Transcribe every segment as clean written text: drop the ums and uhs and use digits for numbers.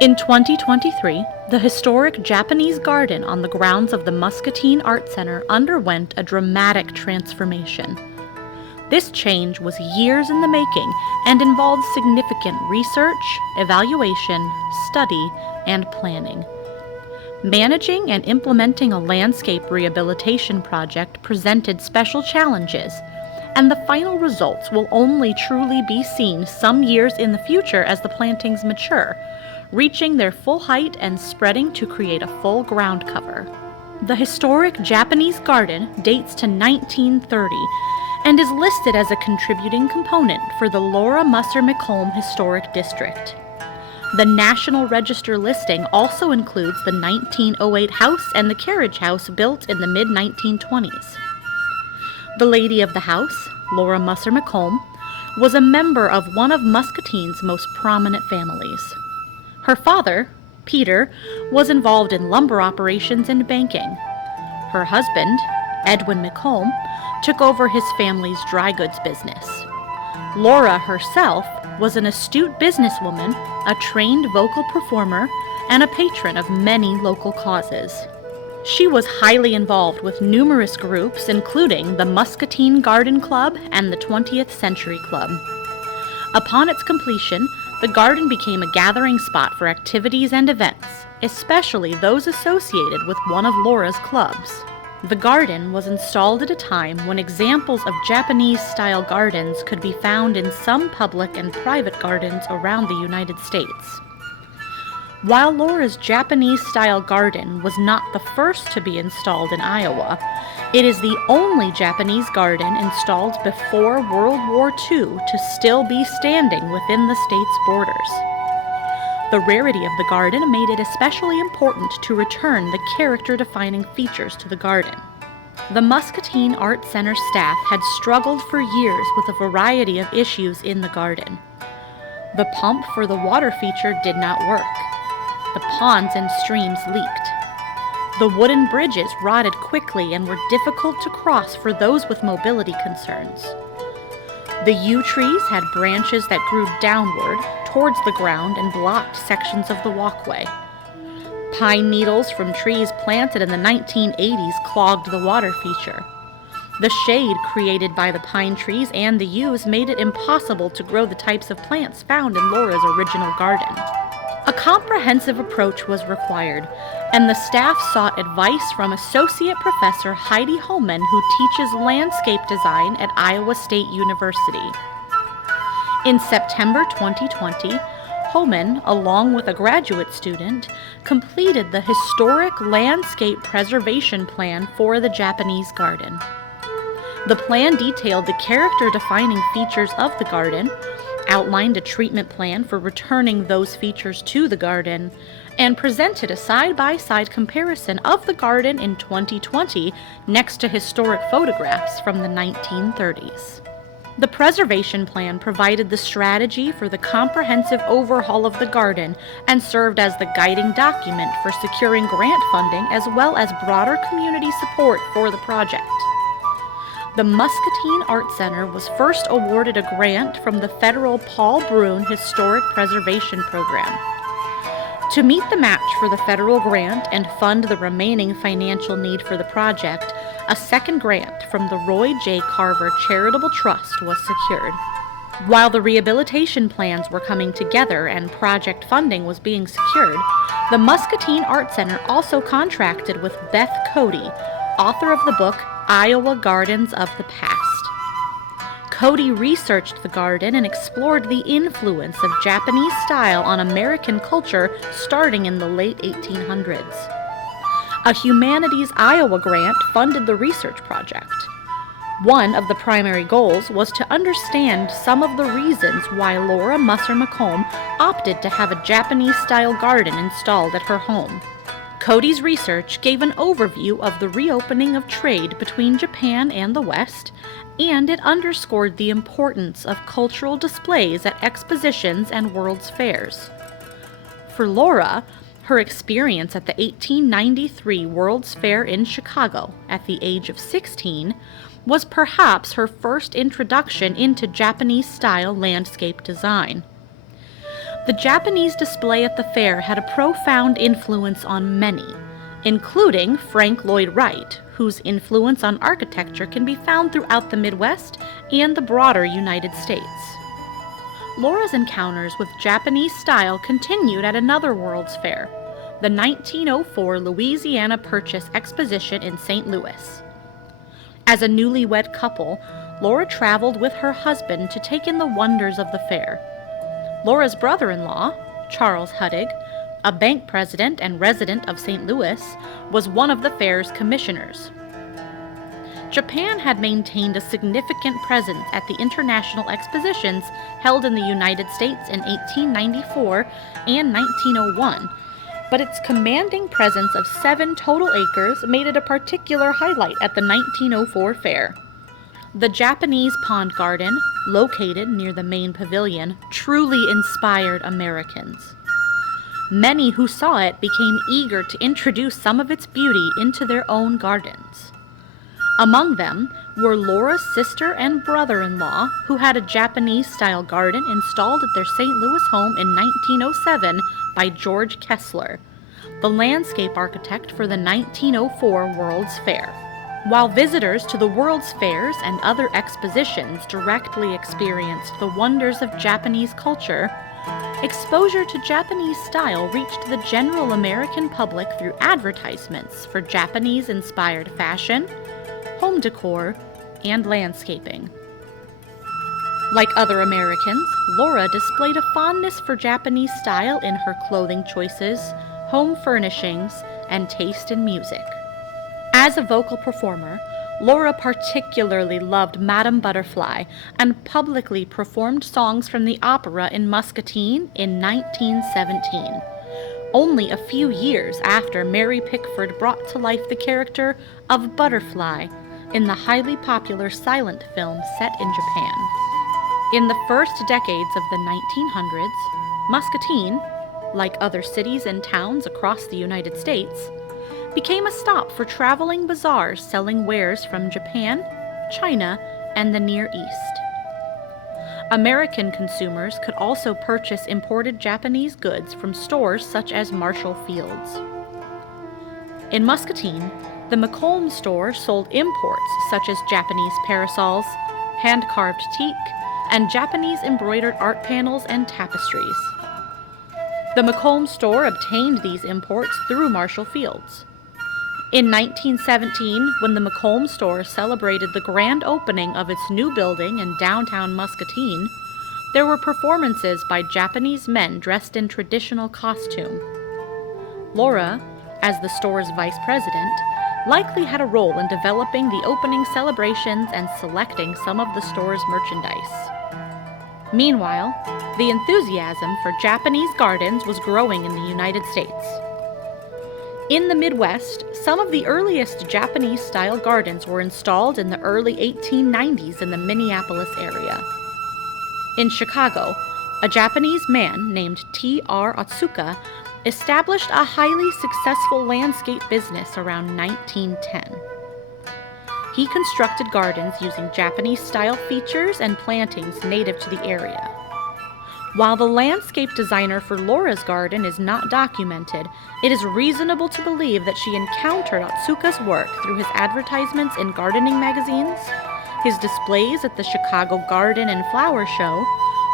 In 2023, the historic Japanese garden on the grounds of the Muscatine Art Center underwent a dramatic transformation. This change was years in the making and involved significant research, evaluation, study, and planning. Managing and implementing a landscape rehabilitation project presented special challenges, and the final results will only truly be seen some years in the future as the plantings mature, reaching their full height and spreading to create a full ground cover. The historic Japanese garden dates to 1930 and is listed as a contributing component for the Laura Musser McComb Historic District. The National Register listing also includes the 1908 house and the carriage house built in the mid-1920s. The lady of the house, Laura Musser McComb, was a member of one of Muscatine's most prominent families. Her father, Peter, was involved in lumber operations and banking. Her husband, Edwin McComb, took over his family's dry goods business. Laura herself was an astute businesswoman, a trained vocal performer, and a patron of many local causes. She was highly involved with numerous groups, including the Muscatine Garden Club and the 20th Century Club. Upon its completion, the garden became a gathering spot for activities and events, especially those associated with one of Laura's clubs. The garden was installed at a time when examples of Japanese-style gardens could be found in some public and private gardens around the United States. While Laura's Japanese-style garden was not the first to be installed in Iowa, it is the only Japanese garden installed before World War II to still be standing within the state's borders. The rarity of the garden made it especially important to return the character-defining features to the garden. The Muscatine Art Center staff had struggled for years with a variety of issues in the garden. The pump for the water feature did not work. The ponds and streams leaked. The wooden bridges rotted quickly and were difficult to cross for those with mobility concerns. The yew trees had branches that grew downward towards the ground and blocked sections of the walkway. Pine needles from trees planted in the 1980s clogged the water feature. The shade created by the pine trees and the yews made it impossible to grow the types of plants found in Laura's original garden. A comprehensive approach was required, and the staff sought advice from Associate Professor Heidi Holman, who teaches landscape design at Iowa State University. In September 2020, Holman, along with a graduate student, completed the historic landscape preservation plan for the Japanese garden. The plan detailed the character-defining features of the garden, outlined a treatment plan for returning those features to the garden, and presented a side-by-side comparison of the garden in 2020 next to historic photographs from the 1930s. The preservation plan provided the strategy for the comprehensive overhaul of the garden and served as the guiding document for securing grant funding as well as broader community support for the project. The Muscatine Art Center was first awarded a grant from the federal Paul Brune Historic Preservation Program. To meet the match for the federal grant and fund the remaining financial need for the project, a second grant from the Roy J. Carver Charitable Trust was secured. While the rehabilitation plans were coming together and project funding was being secured, the Muscatine Art Center also contracted with Beth Cody, author of the book Iowa Gardens of the Past. Cody researched the garden and explored the influence of Japanese style on American culture starting in the late 1800s. A Humanities Iowa grant funded the research project. One of the primary goals was to understand some of the reasons why Laura Musser McComb opted to have a Japanese-style garden installed at her home. Cody's research gave an overview of the reopening of trade between Japan and the West, and it underscored the importance of cultural displays at expositions and World's Fairs. For Laura, her experience at the 1893 World's Fair in Chicago at the age of 16 was perhaps her first introduction into Japanese-style landscape design. The Japanese display at the fair had a profound influence on many, including Frank Lloyd Wright, whose influence on architecture can be found throughout the Midwest and the broader United States. Laura's encounters with Japanese style continued at another World's Fair, the 1904 Louisiana Purchase Exposition in St. Louis. As a newlywed couple, Laura traveled with her husband to take in the wonders of the fair. Laura's brother-in-law, Charles Huddig, a bank president and resident of St. Louis, was one of the fair's commissioners. Japan had maintained a significant presence at the international expositions held in the United States in 1894 and 1901, but its commanding presence of 7 total acres made it a particular highlight at the 1904 fair. The Japanese pond garden, located near the main pavilion, truly inspired Americans. Many who saw it became eager to introduce some of its beauty into their own gardens. Among them were Laura's sister and brother-in-law, who had a Japanese-style garden installed at their St. Louis home in 1907 by George Kessler, the landscape architect for the 1904 World's Fair. While visitors to the World's Fairs and other expositions directly experienced the wonders of Japanese culture, exposure to Japanese style reached the general American public through advertisements for Japanese-inspired fashion, home decor, and landscaping. Like other Americans, Laura displayed a fondness for Japanese style in her clothing choices, home furnishings, and taste in music. As a vocal performer, Laura particularly loved Madame Butterfly and publicly performed songs from the opera in Muscatine in 1917, only a few years after Mary Pickford brought to life the character of Butterfly in the highly popular silent film set in Japan. In the first decades of the 1900s, Muscatine, like other cities and towns across the United States, became a stop for traveling bazaars selling wares from Japan, China, and the Near East. American consumers could also purchase imported Japanese goods from stores such as Marshall Field's. In Muscatine, the McComb store sold imports such as Japanese parasols, hand-carved teak, and Japanese embroidered art panels and tapestries. The McComb store obtained these imports through Marshall Field's. In 1917, when the McComb store celebrated the grand opening of its new building in downtown Muscatine, there were performances by Japanese men dressed in traditional costume. Laura, as the store's vice president, likely had a role in developing the opening celebrations and selecting some of the store's merchandise. Meanwhile, the enthusiasm for Japanese gardens was growing in the United States. In the Midwest, some of the earliest Japanese-style gardens were installed in the early 1890s in the Minneapolis area. In Chicago, a Japanese man named T.R. Otsuka established a highly successful landscape business around 1910. He constructed gardens using Japanese-style features and plantings native to the area. While the landscape designer for Laura's garden is not documented, it is reasonable to believe that she encountered Otsuka's work through his advertisements in gardening magazines, his displays at the Chicago Garden and Flower Show,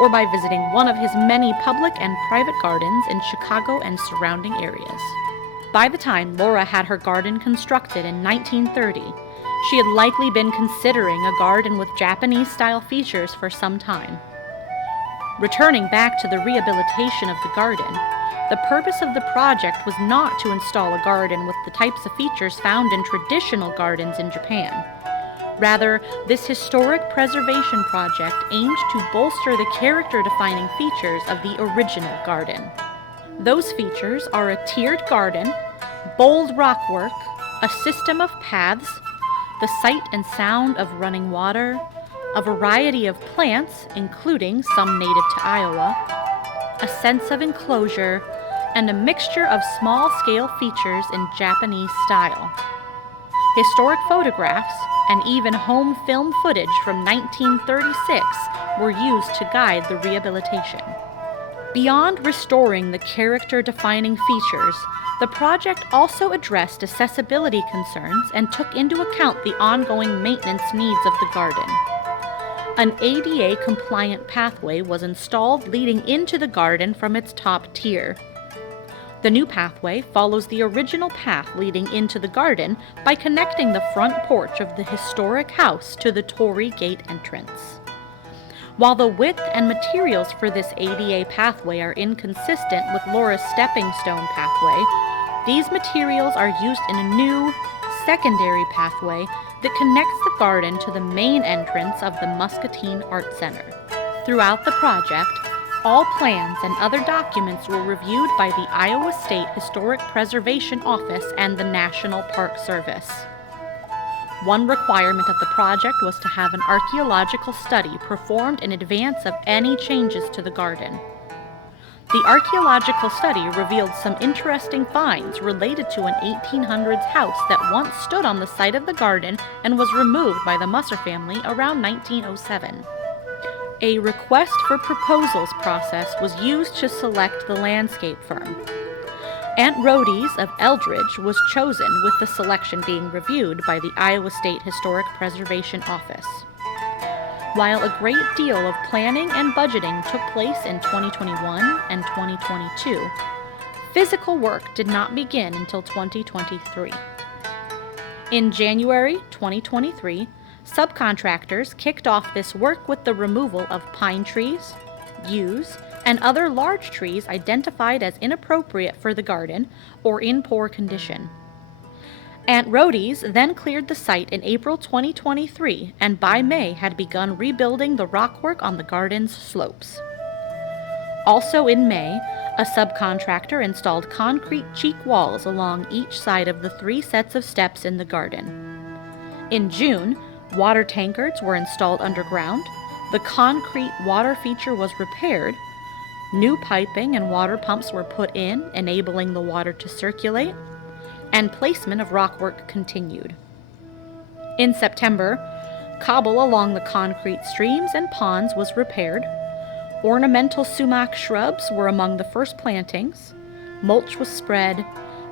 or by visiting one of his many public and private gardens in Chicago and surrounding areas. By the time Laura had her garden constructed in 1930, she had likely been considering a garden with Japanese-style features for some time. Returning back to the rehabilitation of the garden, the purpose of the project was not to install a garden with the types of features found in traditional gardens in Japan. Rather, this historic preservation project aimed to bolster the character-defining features of the original garden. Those features are a tiered garden, bold rockwork, a system of paths, the sight and sound of running water, a variety of plants, including some native to Iowa, a sense of enclosure, and a mixture of small-scale features in Japanese style. Historic photographs and even home film footage from 1936 were used to guide the rehabilitation. Beyond restoring the character-defining features, the project also addressed accessibility concerns and took into account the ongoing maintenance needs of the garden. An ADA-compliant pathway was installed leading into the garden from its top tier. The new pathway follows the original path leading into the garden by connecting the front porch of the historic house to the Torii Gate entrance. While the width and materials for this ADA pathway are inconsistent with Laura's stepping stone pathway, these materials are used in a new, secondary pathway that connects the garden to the main entrance of the Muscatine Art Center. Throughout the project, all plans and other documents were reviewed by the Iowa State Historic Preservation Office and the National Park Service. One requirement of the project was to have an archaeological study performed in advance of any changes to the garden. The archaeological study revealed some interesting finds related to an 1800s house that once stood on the site of the garden and was removed by the Musser family around 1907. A request for proposals process was used to select the landscape firm. Aunt Rhodey's of Eldridge was chosen, with the selection being reviewed by the Iowa State Historic Preservation Office. While a great deal of planning and budgeting took place in 2021 and 2022, physical work did not begin until 2023. In January 2023, subcontractors kicked off this work with the removal of pine trees, yews, and other large trees identified as inappropriate for the garden or in poor condition. Aunt Rhodey's then cleared the site in April 2023 and by May had begun rebuilding the rockwork on the garden's slopes. Also in May, a subcontractor installed concrete cheek walls along each side of the 3 sets of steps in the garden. In June, water tankards were installed underground, the concrete water feature was repaired, new piping and water pumps were put in, enabling the water to circulate, and placement of rockwork continued. In September, cobble along the concrete streams and ponds was repaired, ornamental sumac shrubs were among the first plantings, mulch was spread,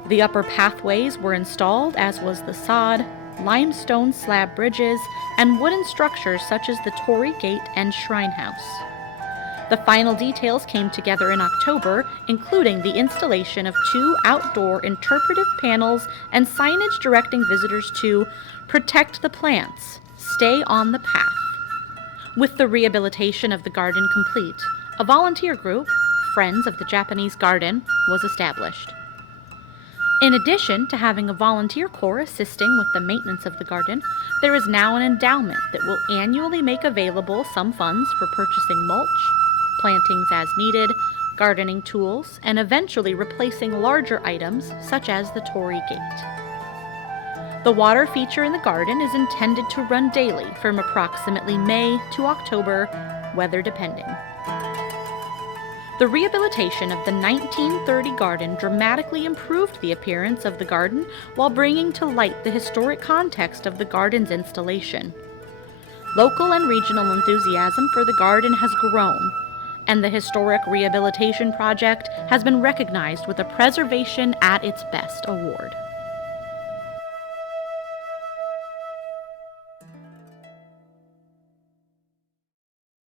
the upper pathways were installed as was the sod, limestone slab bridges, and wooden structures such as the Torii Gate and Shrine House. The final details came together in October, including the installation of 2 outdoor interpretive panels and signage directing visitors to protect the plants, stay on the path. With the rehabilitation of the garden complete, a volunteer group, Friends of the Japanese Garden, was established. In addition to having a volunteer corps assisting with the maintenance of the garden, there is now an endowment that will annually make available some funds for purchasing mulch, plantings as needed, gardening tools, and eventually replacing larger items such as the Torii Gate. The water feature in the garden is intended to run daily from approximately May to October, weather depending. The rehabilitation of the 1930 garden dramatically improved the appearance of the garden while bringing to light the historic context of the garden's installation. Local and regional enthusiasm for the garden has grown, and the Historic Rehabilitation Project has been recognized with a Preservation at its Best award.